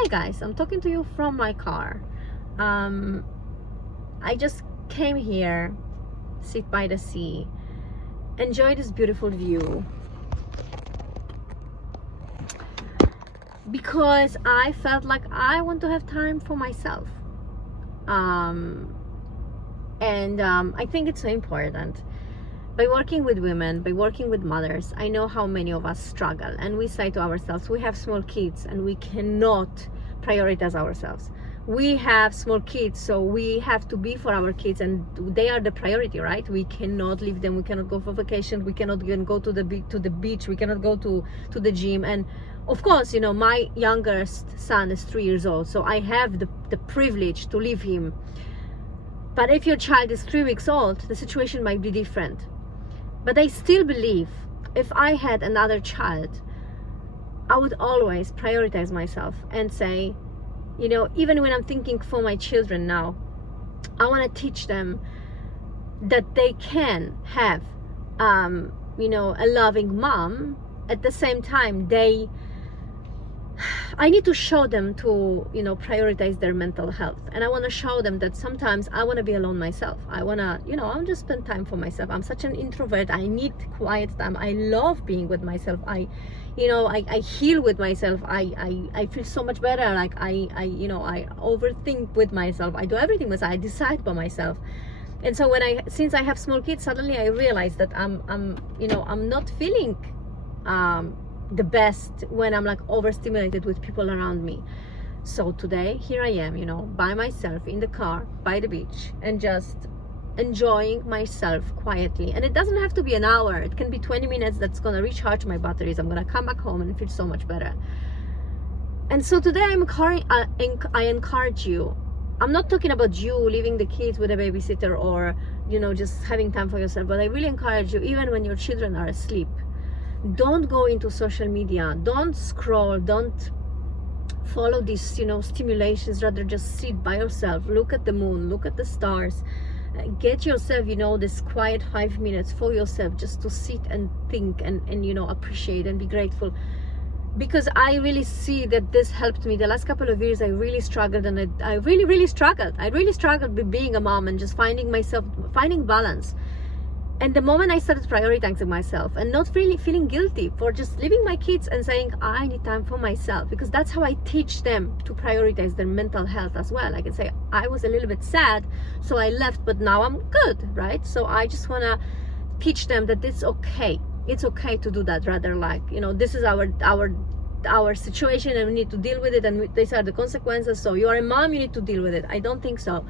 Hi guys, I'm talking to you from my car. I just came here, sit by the sea, enjoy this beautiful view, because I felt like I want to have time for myself. I think it's so important. By working with women, by working with mothers, I know how many of us struggle, and we say to ourselves, we have small kids and we cannot prioritize ourselves. We have small kids, so we have to be for our kids, and they are the priority, right? We cannot leave them, we cannot go for vacation, we cannot even go to the beach, we cannot go to the gym. And of course, you know, my youngest son is 3 years old, so I have the privilege to leave him. But if your child is 3 weeks old, the situation might be different. But I still believe if I had another child, I would always prioritize myself and say, you know, even when I'm thinking for my children now, I want to teach them that they can have, you know, a loving mom. At the same time, I need to show them to, you know, prioritize their mental health. And I want to show them that sometimes I want to be alone myself. I want to, you know, I want to just spend time for myself. I'm such an introvert. I need quiet time. I love being with myself. I heal with myself. I feel so much better. Like you know, I overthink with myself. I do everything myself. I decide by myself. And so since I have small kids, suddenly I realize that you know, I'm not feeling the best when I'm like overstimulated with people around me. So today, here I am, you know, by myself in the car by the beach, and just enjoying myself quietly. And it doesn't have to be an hour, it can be 20 minutes. That's gonna recharge my batteries. I'm gonna come back home and feel so much better. And so today I encourage you. I'm not talking about you leaving the kids with a babysitter or, you know, just having time for yourself, but I really encourage you, even when your children are asleep, don't go into social media, don't scroll, don't follow these, you know, stimulations. Rather just sit by yourself, look at the moon, look at the stars, get yourself, you know, this quiet 5 minutes for yourself, just to sit and think and you know, appreciate and be grateful. Because I really see that this helped me. The last couple of years I really struggled, and I really struggled with being a mom and just finding balance. And the moment I started prioritizing myself and not really feeling guilty for just leaving my kids and saying, I need time for myself, because that's how I teach them to prioritize their mental health as well. I can say, I was a little bit sad, so I left, but now I'm good, right? So I just want to teach them that it's okay. It's okay to do that. Rather, like, you know, this is our situation and we need to deal with it, and these are the consequences. So you are a mom, you need to deal with it. I don't think so.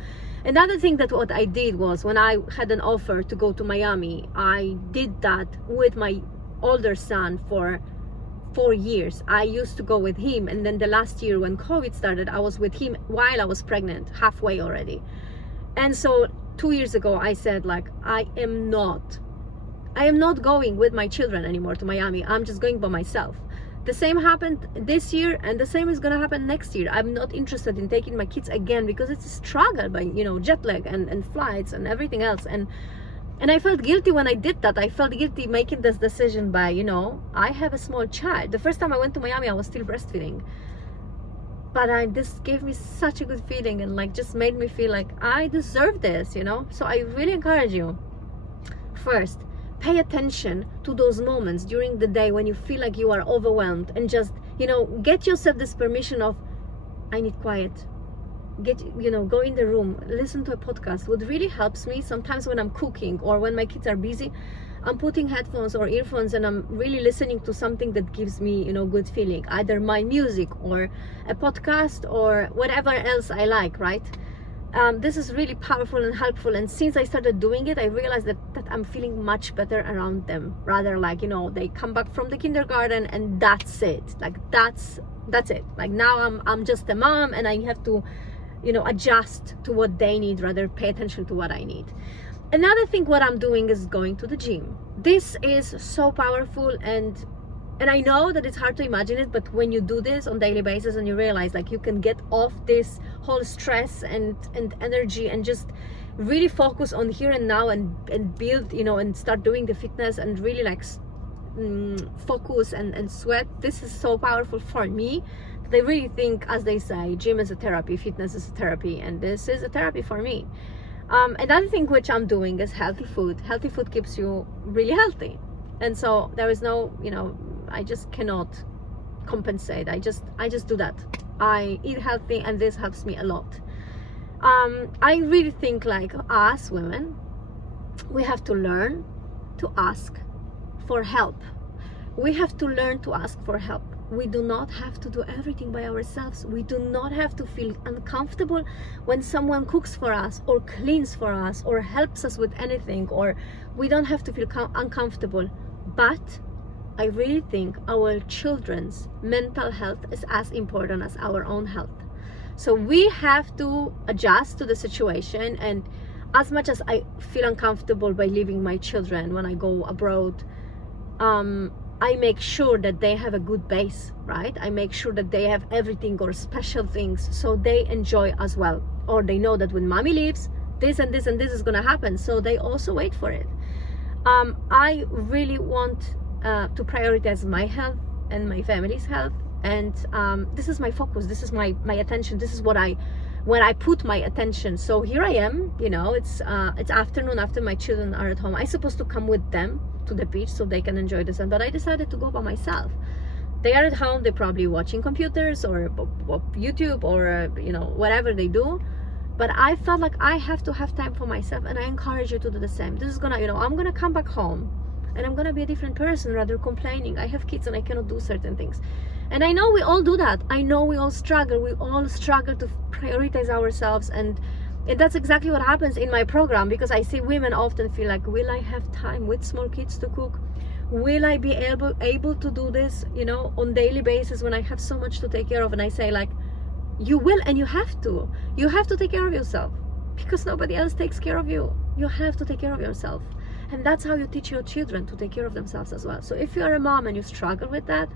Another thing that what I did was, when I had an offer to go to Miami, I did that with my older son for 4 years. I used to go with him, and then the last year when COVID started, I was with him while I was pregnant, halfway already. And so 2 years ago I said, like, I am not going with my children anymore to Miami. I'm just going by myself. The same happened this year, and the same is gonna happen next year. I'm not interested in taking my kids again, because it's a struggle by, you know, jet lag and flights and everything else. And I felt guilty when I did that. I felt guilty making this decision by, you know, I have a small child. The first time I went to Miami, I was still breastfeeding. But this gave me such a good feeling, and like just made me feel like I deserve this, you know. So I really encourage you, first, pay attention to those moments during the day when you feel like you are overwhelmed, and just, you know, get yourself this permission of, I need quiet. You know, go in the room, listen to a podcast. What really helps me sometimes when I'm cooking or when my kids are busy, I'm putting headphones or earphones and I'm really listening to something that gives me, you know, good feeling, either my music or a podcast or whatever else I like, right? This is really powerful and helpful. And since I started doing it, I realized that I'm feeling much better around them. Rather, like, you know, they come back from the kindergarten and that's it. Like, that's it. Like, now I'm just a mom, and I have to, you know, adjust to what they need, rather pay attention to what I need. Another thing what I'm doing is going to the gym. This is so powerful, and I know that it's hard to imagine it, but when you do this on a daily basis and you realize, like, you can get off this whole stress and energy and just really focus on here and now and build, you know, and start doing the fitness and really like focus and sweat. This is so powerful for me They really think, as they say, gym is a therapy, fitness is a therapy, and this is a therapy for me. Another thing which I'm doing is healthy food. Healthy food keeps you really healthy, and so there is no, I just cannot compensate. I just do that. I eat healthy, and this helps me a lot. I really think, like, us women, we have to learn to ask for help. We have to learn to ask for help. We do not have to do everything by ourselves. We do not have to feel uncomfortable when someone cooks for us or cleans for us or helps us with anything, or we don't have to feel uncomfortable. But I really think our children's mental health is as important as our own health. So we have to adjust to the situation, and as much as I feel uncomfortable by leaving my children when I go abroad, I make sure that they have a good base, right? I make sure that they have everything or special things so they enjoy as well. Or they know that when mommy leaves, this and this and this is gonna happen, so they also wait for it. I really want to prioritize my health and my family's health, and this is my focus, this is my attention, this is where I put my attention. So here I am, it's afternoon after my children are at home. I'm supposed to come with them to the beach so they can enjoy the sun, but I decided to go by myself. They are at home, they're probably watching computers or YouTube or whatever they do, but I felt like I have to have time for myself, and I encourage you to do the same. This is gonna, I'm gonna come back home and I'm gonna be a different person rather complaining. I have kids and I cannot do certain things, and I know we all do that. I know we all struggle to prioritize ourselves, and that's exactly what happens in my program, because I see women often feel like, will I have time with small kids to cook? Will I be able to do this, on daily basis when I have so much to take care of? And I say, like, you will, and you have to take care of yourself, because nobody else takes care of you. You have to take care of yourself, and that's how you teach your children to take care of themselves as well. So if you're a mom and you struggle with that,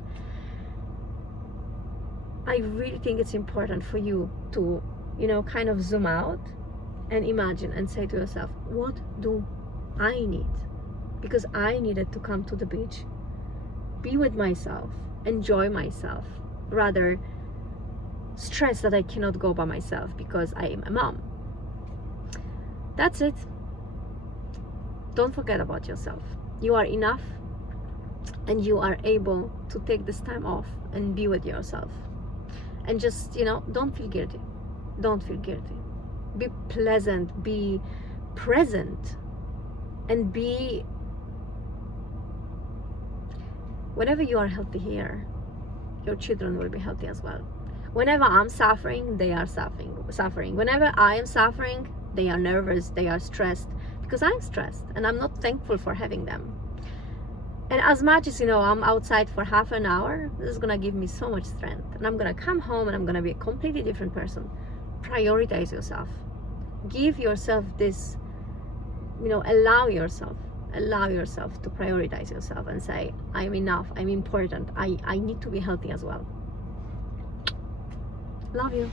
I really think it's important for you to kind of zoom out and imagine and say to yourself, what do I need? Because I needed to come to the beach, be with myself, enjoy myself, rather stress that I cannot go by myself because I am a mom. That's it. Don't forget about yourself. You are enough, and you are able to take this time off and be with yourself. And just, don't feel guilty. Don't feel guilty. Be pleasant, be present, and be, whenever you are healthy here, your children will be healthy as well. Whenever I'm suffering, they are suffering. Whenever I am suffering, they are nervous, they are stressed, because I'm stressed and I'm not thankful for having them. And as much as I'm outside for half an hour, this is gonna give me so much strength, and I'm gonna come home and I'm gonna be a completely different person. Prioritize yourself. Give yourself this, allow yourself to prioritize yourself and say, I'm enough, I'm important, I need to be healthy as well. Love you.